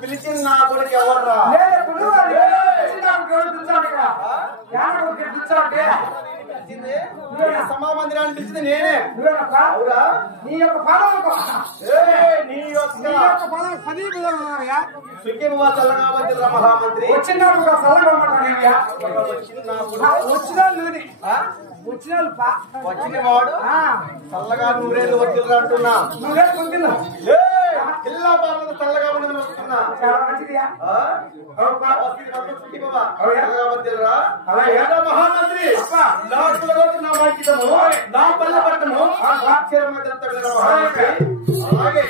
పిలిచింది నా కొడుకు ఎవర్రా సమామందిరాన్ని పిలిచింది నేనే. నీ యొక్క పదవులు మహామంత్రి వచ్చిన వచ్చిన వాడు చల్లగా నూరేళ్ళు వచ్చిండ్రు అంటున్నా. జిల్లా బాబు చల్లగా ఉండదు వస్తున్నా. మహామంత్రి నా వాక్యము నా పల్లె పట్టము మహామంత్రి అలాగే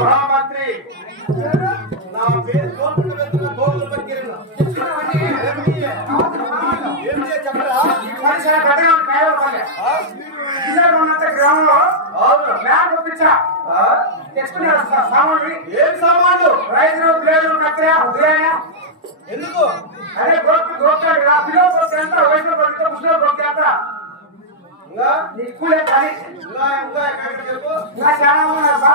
మహామంత్రి నా పేరు గ్రామంలో తెచ్చుకున్నారు సామాన్లు. ఏం సామాన్లు? రైతులు ప్లేట్లు కత్తెర ఉదయాన్నే ఎందుకు? అదే గోపుతాడు కదా పిల్లలు కొడితే ఎంత వయసులో కొడితే ముసలిలో కొడితే ఎంత నీ స్కూలే కానీ ఇంకా చాలా ఉన్నారబ్బా.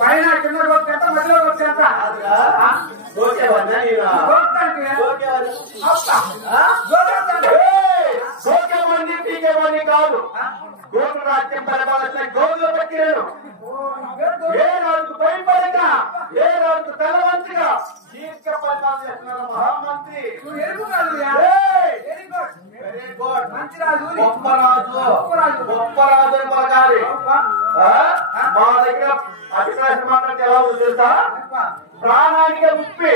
పైన కింద కొడితే ఎంత మధ్యలో కొడితే ఎంత గోకేవాడిని పీకేవాడిని కాదు. గోకుల రాజ్యం పరిపాలన గోకుల పక్కిరేను. ఏ రాజుకు భయపడక ఏ రాజుకు తలవంచిగా దీర్ఘ పరిపాలన చేస్తున్నారు మహామంత్రి. గొప్ప రాజు అని పలకాలి. మా దగ్గర అధికారం మాట్లాడితే ఎలా ఉంది తెలుసా? ప్రాణానికి ముప్పి.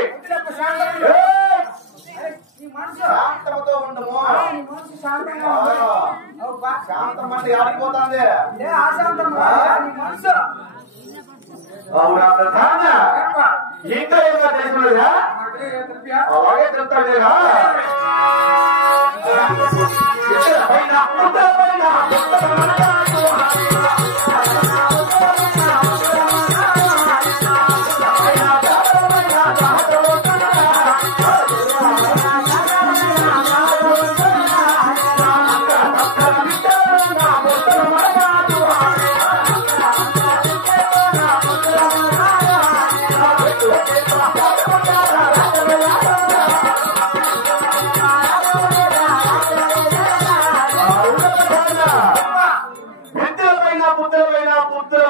శాంతంతో ఉండము. శాంతం అంటే ఆడిపోతుంది. అవునా ప్రధాన ఇంకా ఏమైనా తెలుసులేదా? అలాగే చెప్తాడేనా? పుత్రుల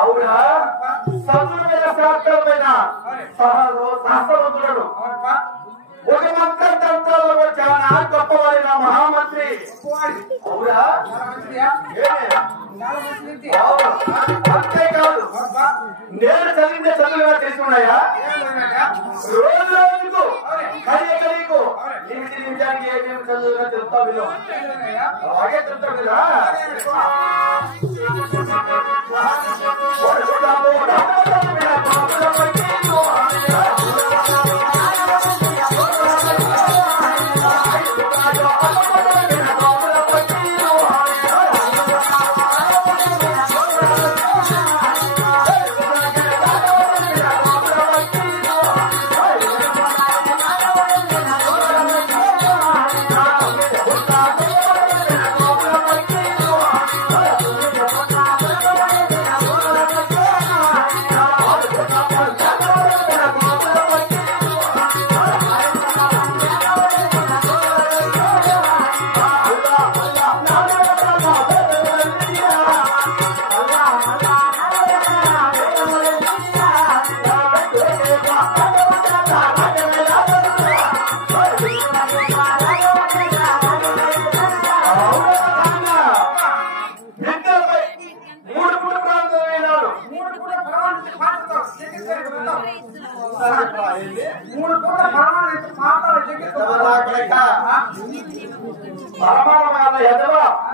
అవునా చదువులైన శాస్త్రమైన శాస్త్రవంతులను ఒక మంత్ర తంత్రాలలో చాలా గొప్పవారైన మహామంత్రి. అవునా అంతేకాదు నేను చదివిన చదువులుగా తెలుసుకున్నాయా? రోజు రోజుకు కలియకు నిమిషి నిమిషానికి ఏమేమి చదువుగా తెలుస్తావు మీరు అలాగే చెప్తావు కదా.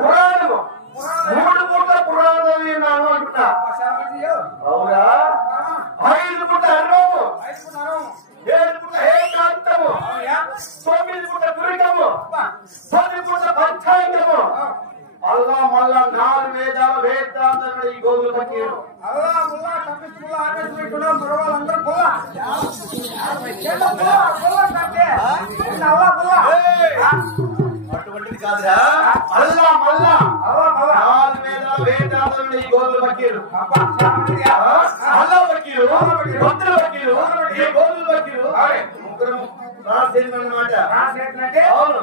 పురాణము 3 పూట్ల పురాణం విన్నాను అంటున్నా. అవునా 5 పూట్ల అన్నము 7 పూట్ల ఏకాంతము 9 పూట్ల పురికము 10 పూట్ల పంచాంగము అల్లా మళ్ళా 4 వేదాల వేదాంతములు ఈ గోగులు పట్టారు. అల్లా ముల్లా తప్పిస్తుల్లా ఆకర్షించుకున్నా మరవాళ్ళందరూ పుల్లా అటువంటిది కాదురా. అల్లా మళ్ళా 4 వేదాల వేదాంతములు ఈ గోగులు పట్టారు. అల్లా వకీలు భక్తుల వకీలు ఈ గోగులు వకీలు ముగ్గురు రాసేనమాట. అవును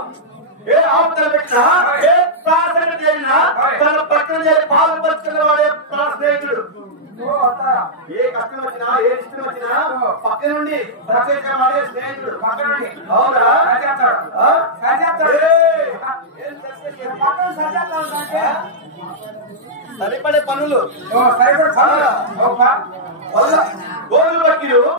ఏ ఆపదలు పెట్టినా ఏ ప్రార్థన చేసినా తన పక్కన చేరి పాలు పంచుకున్న వాడే స్నేహితుడు. ఏ కష్టం వచ్చినా ఏ ఇష్టం వచ్చినా పక్క నుండి ప్రత్యేక వాడే స్నేహితుడు. అవునా సరిపడే పనులు గోగులు వకీలు